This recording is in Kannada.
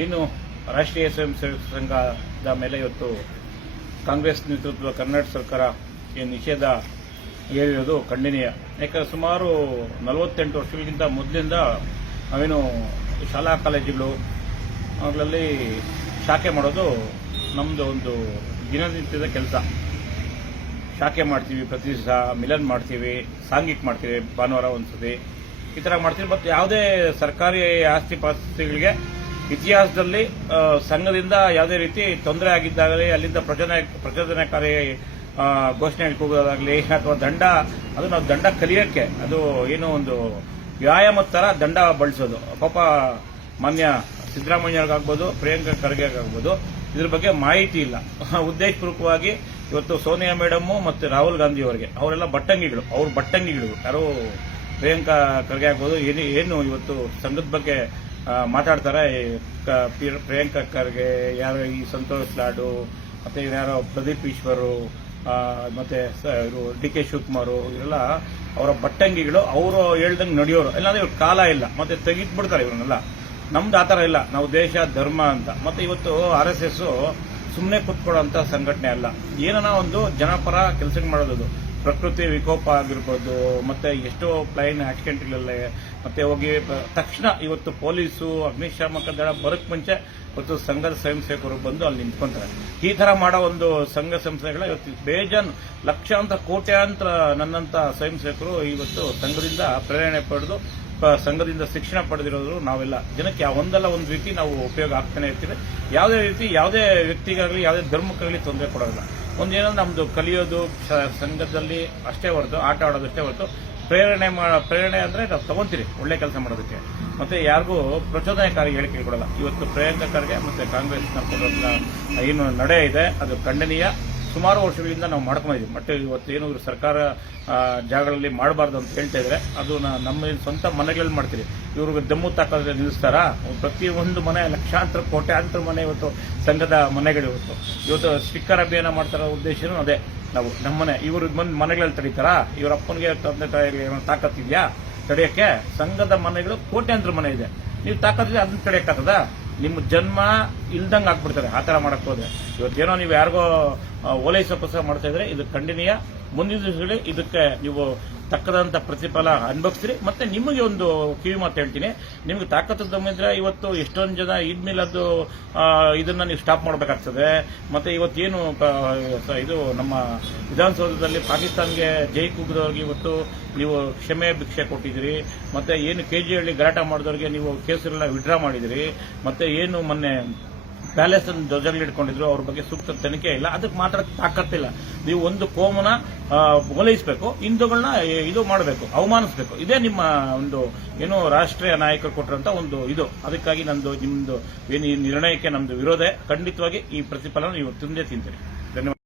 ಏನು ರಾಷ್ಟ್ರೀಯ ಸ್ವಯಂ ಸೇವಕ ಸಂಘದ ಮೇಲೆ ಇವತ್ತು ಕಾಂಗ್ರೆಸ್ ನೇತೃತ್ವದ ಕರ್ನಾಟಕ ಸರ್ಕಾರ ಏನು ನಿಷೇಧ ಹೇಳಿರೋದು ಖಂಡನೀಯ. ಯಾಕಂದ್ರೆ ಸುಮಾರು ನಲವತ್ತೆಂಟು ವರ್ಷಗಳಿಗಿಂತ ಮೊದಲಿಂದ ನಾವೇನು ಶಾಲಾ ಕಾಲೇಜುಗಳು ಅವುಗಳಲ್ಲಿ ಶಾಖೆ ಮಾಡೋದು ನಮ್ಮದು ಒಂದು ದಿನನಿತ್ಯದ ಕೆಲಸ. ಶಾಖೆ ಮಾಡ್ತೀವಿ, ಪ್ರತಿ ದಿವಸ ಮಿಲನ್ ಮಾಡ್ತೀವಿ, ಸಾಂಘಿಕ್ ಮಾಡ್ತೀವಿ ಭಾನುವಾರ ಒಂದ್ಸತಿ. ಈ ಥರ ಮಾಡ್ತೀವಿ. ಮತ್ತು ಯಾವುದೇ ಸರ್ಕಾರಿ ಆಸ್ತಿ ಪಾಸ್ತಿಗಳಿಗೆ ಇತಿಹಾಸದಲ್ಲಿ ಸಂಘದಿಂದ ಯಾವುದೇ ರೀತಿ ತೊಂದರೆ ಆಗಿದ್ದಾಗಲಿ, ಅಲ್ಲಿಂದ ಪ್ರಚೋದನೆ ಪ್ರಚೋದನಕಾರಿ ಘೋಷಣೆ ಕೂಗೋದಾಗಲಿ ಅಥವಾ ದಂಡ, ಅದು ನಾವು ದಂಡ ಕಲಿಯೋಕ್ಕೆ, ಅದು ಏನೋ ಒಂದು ವ್ಯಾಯಾಮದ ಥರ ದಂಡ ಬಳಸೋದು. ಪಾಪ ಮಾನ್ಯ ಸಿದ್ದರಾಮಯ್ಯವ್ರಿಗಾಗ್ಬೋದು, ಪ್ರಿಯಾಂಕಾ ಖರ್ಗೆಗಾಗ್ಬೋದು, ಇದ್ರ ಬಗ್ಗೆ ಮಾಹಿತಿ ಇಲ್ಲ. ಉದ್ದೇಶಪೂರ್ವಕವಾಗಿ ಇವತ್ತು ಸೋನಿಯಾ ಮೇಡಮ್ ಮತ್ತು ರಾಹುಲ್ ಗಾಂಧಿ ಅವರಿಗೆ ಅವರೆಲ್ಲ ಬಟ್ಟಂಗಿಗಳು, ಅವ್ರ ಬಟ್ಟಂಗಿಗಳು. ಯಾರು ಪ್ರಿಯಾಂಕಾ ಖರ್ಗೆ ಆಗ್ಬೋದು, ಏನು ಏನು ಇವತ್ತು ಸಂಘದ ಬಗ್ಗೆ ಮಾತಾಡ್ತಾರೆ. ಪ್ರಿಯಾಂಕಾ ಖರ್ಗೆ ಯಾರು ಈ ಸಂತೋಷ್ ಲಾಡು, ಮತ್ತೆ ಯಾರೋ ಪ್ರದೀಪ್ ಈಶ್ವರು ಮತ್ತೆ ಇವರು ಡಿ ಕೆ ಶಿವಕುಮಾರ್ ಇವರೆಲ್ಲ ಅವರ ಬಟ್ಟಂಗಿಗಳು ಅವರು ಹೇಳ್ದಂಗೆ ನಡೆಯೋರು. ಇಲ್ಲಾಂದ್ರೆ ಇವ್ರ ಕಾಲ ಇಲ್ಲ. ಮತ್ತೆ ತೆಗಿಟ್ಬಿಡ್ತಾರೆ ಇವ್ರನ್ನೆಲ್ಲ. ನಮ್ದು ಆ ಥರ ಇಲ್ಲ. ನಾವು ದೇಶ, ಧರ್ಮ ಅಂತ. ಮತ್ತೆ ಇವತ್ತು ಆರ್ ಎಸ್ ಎಸ್ ಸುಮ್ಮನೆ ಕೂತ್ಕೊಳ್ಳೋಂಥ ಸಂಘಟನೆ ಅಲ್ಲ. ಏನನ ಒಂದು ಜನಪರ ಕೆಲಸ ಮಾಡೋದು ಪ್ರಕೃತಿ ವಿಕೋಪ ಆಗಿರ್ಬೋದು, ಮತ್ತೆ ಎಷ್ಟೋ ಪ್ಲೈನ್ ಆಕ್ಸಿಡೆಂಟ್ಗಳಲ್ಲೇ ಮತ್ತೆ ಹೋಗಿ ತಕ್ಷಣ ಇವತ್ತು ಪೊಲೀಸು, ಅಗ್ನಿಶಾಮಕ ದಳ ಬರಕ್ ಮುಂಚೆ ಇವತ್ತು ಸಂಘದ ಸ್ವಯಂ ಸೇವಕರು ಬಂದು ಅಲ್ಲಿ ನಿಂತ್ಕೊಂತಾರೆ. ಈ ತರ ಮಾಡೋ ಒಂದು ಸಂಘ ಸಂಸ್ಥೆಗಳ ಇವತ್ತು ಬೇಜನ್, ಲಕ್ಷಾಂತರ, ಕೋಟ್ಯಾಂತರ ನನ್ನಂತ ಸ್ವಯಂ ಸೇವಕರು ಇವತ್ತು ಸಂಘದಿಂದ ಪ್ರೇರಣೆ ಪಡೆದು ಸಂಘದಿಂದ ಶಿಕ್ಷಣ ಪಡೆದಿರೋದು ನಾವೆಲ್ಲ. ಜನಕ್ಕೆ ಒಂದಲ್ಲ ಒಂದು ರೀತಿ ನಾವು ಉಪಯೋಗ ಆಗ್ತಾನೆ ಇರ್ತೀವಿ. ಯಾವುದೇ ರೀತಿ ಯಾವುದೇ ವ್ಯಕ್ತಿಗಾಗಲಿ, ಯಾವುದೇ ಧರ್ಮಕ್ಕಾಗಲಿ ತೊಂದರೆ ಕೊಡೋಲ್ಲ ಒಂದೇನೋ ನಮ್ಮದು ಕಲಿಯೋದು ಸಂಘದಲ್ಲಿ ಅಷ್ಟೇ ಹೊರತು, ಆಟ ಆಡೋದು ಅಷ್ಟೇ ಹೊರತು ಪ್ರೇರಣೆ ಪ್ರೇರಣೆ ಅಂದ್ರೆ ನಾವು ತಗೊಂತೀರಿ ಒಳ್ಳೆ ಕೆಲಸ ಮಾಡೋದಕ್ಕೆ. ಮತ್ತೆ ಯಾರಿಗೂ ಪ್ರಚೋದನೆಕಾರಿ ಹೇಳಿಕೆ ಕೊಡಲ್ಲ. ಇವತ್ತು ಪ್ರಿಯಾಂಕಾ ಮತ್ತೆ ಕಾಂಗ್ರೆಸ್ ಕೊಡುವಂತ ಏನು ನಡೆ ಇದೆ, ಅದು ಖಂಡನೀಯ. ಸುಮಾರು ವರ್ಷಗಳಿಂದ ನಾವು ಮಾಡ್ಕೊಂಡಿದ್ದೀವಿ ಬಟ್ ಇವತ್ತು ಏನು ಸರ್ಕಾರ ಜಾಗಗಳಲ್ಲಿ ಮಾಡಬಾರ್ದು ಅಂತ ಹೇಳ್ತಾ ಇದ್ರೆ, ಅದು ನಮ್ಮ ಸ್ವಂತ ಮನೆಗಳಲ್ಲಿ ಮಾಡ್ತೀರಿ. ಇವ್ರಿಗೆ ದಮ್ಮು ತಾಕೋದ್ರೆ ನಿಲ್ಲಿಸ್ತಾರ? ಪ್ರತಿ ಒಂದು ಮನೆ ಲಕ್ಷಾಂತರ ಕೋಟ್ಯಾಂತರ ಮನೆ ಇವತ್ತು ಸಂಘದ ಮನೆಗಳು ಇವತ್ತು. ಇವತ್ತು ಸ್ಟಿಕ್ಕರ್ ಅಭಿಯಾನ ಮಾಡ್ತಾರೋ ಉದ್ದೇಶನೂ ಅದೇ. ನಾವು ನಮ್ಮನೆ ಇವರು ಬಂದು ಮನೆಗಳಲ್ಲಿ ತಡೀತಾರಾ? ಇವರ ಅಪ್ಪನಿಗೆ ತಂದೆ ತಾಯಿಗೆ ಏನೋ ತಾಕತ್ತಿದ್ಯಾ? ತಡೆಯೋಕ್ಕೆ ಸಂಘದ ಮನೆಗಳು ಕೋಟ್ಯಾಂತರ ಮನೆ ಇದೆ. ನೀವು ತಾಕತ್ತಿದ್ರೆ ಅದನ್ನ ತಡೆಯಕ್ಕಾಗದ ನಿಮ್ಮ ಜನ್ಮ ಇಲ್ದಂಗೆ ಆಗ್ಬಿಡ್ತಾರೆ ಆ ಥರ ಮಾಡಕ್ ಹೋದ್ರೆ. ಇವತ್ತೇನೋ ನೀವು ಯಾರಿಗೋ ಓಲೈಸೋ ಮಾಡ್ತಾ ಇದ್ರೆ, ಇದು ಖಂಡನೀಯ. ಮುಂದಿನ ದಿವಸಗಳಲ್ಲಿ ಇದಕ್ಕೆ ನೀವು ತಕ್ಕದಂತ ಪ್ರತಿಫಲ ಅನುಭವಿಸ್ತೀರಿ. ಮತ್ತೆ ನಿಮಗೆ ಒಂದು ಕಿವಿ ಮಾತು ಹೇಳ್ತೀನಿ. ನಿಮ್ಗೆ ತಾಕತ್ತು ದಮ್ಮಿದ್ರೆ ಇವತ್ತು ಎಷ್ಟೊಂದು ಜನ ಇದ್ಮೇಲೆ ಅದು ಇದನ್ನ ನೀವು ಸ್ಟಾಪ್ ಮಾಡಬೇಕಾಗ್ತದೆ. ಮತ್ತೆ ಇವತ್ತೇನು ಇದು ನಮ್ಮ ವಿಧಾನಸೌಧದಲ್ಲಿ ಪಾಕಿಸ್ತಾನ್ಗೆ ಜೈ ಕುಗ್ದವ್ರಿಗೆ ಇವತ್ತು ನೀವು ಕ್ಷಮೆ ಭಿಕ್ಷೆ ಕೊಟ್ಟಿದ್ದೀರಿ. ಮತ್ತೆ ಏನು ಕೆ ಜಿ ಹಳ್ಳಿ ಗಲಾಟ ಮಾಡಿದವ್ರಿಗೆ ನೀವು ಕೇಸರೆಲ್ಲ ವಿಡ್ರಾ ಮಾಡಿದಿರಿ ಮತ್ತೆ ಏನು ಮೊನ್ನೆ ಪ್ಯಾಲೇಸ್ ಅನ್ನು ಧ್ವಜಗಳು ಇಟ್ಕೊಂಡಿದ್ರು, ಅವ್ರ ಬಗ್ಗೆ ಸೂಕ್ತ ತನಿಖೆ ಇಲ್ಲ. ಅದಕ್ಕೆ ಮಾತ್ರ ತಾಕತ್ತಿಲ್ಲ. ನೀವು ಒಂದು ಕೋಮನ ಓಲೈಸಬೇಕು ಹಿಂದೂಗಳನ್ನ ಇದು ಮಾಡಬೇಕು, ಅವಮಾನಿಸಬೇಕು. ಇದೇ ನಿಮ್ಮ ಒಂದು, ಏನು ರಾಷ್ಟ್ರೀಯ ನಾಯಕರು ಕೊಟ್ಟರಂತ ಒಂದು ಇದು. ಅದಕ್ಕಾಗಿ ನಂದು, ನಿಮ್ದು, ಏನು ನಿರ್ಣಯಕ್ಕೆ ನಮ್ದು ವಿರೋಧ. ಖಂಡಿತವಾಗಿ ಈ ಪ್ರತಿಫಲನ ನೀವು ತಿಂದೇ ತಿಂತೀರಿ. ಧನ್ಯವಾದ.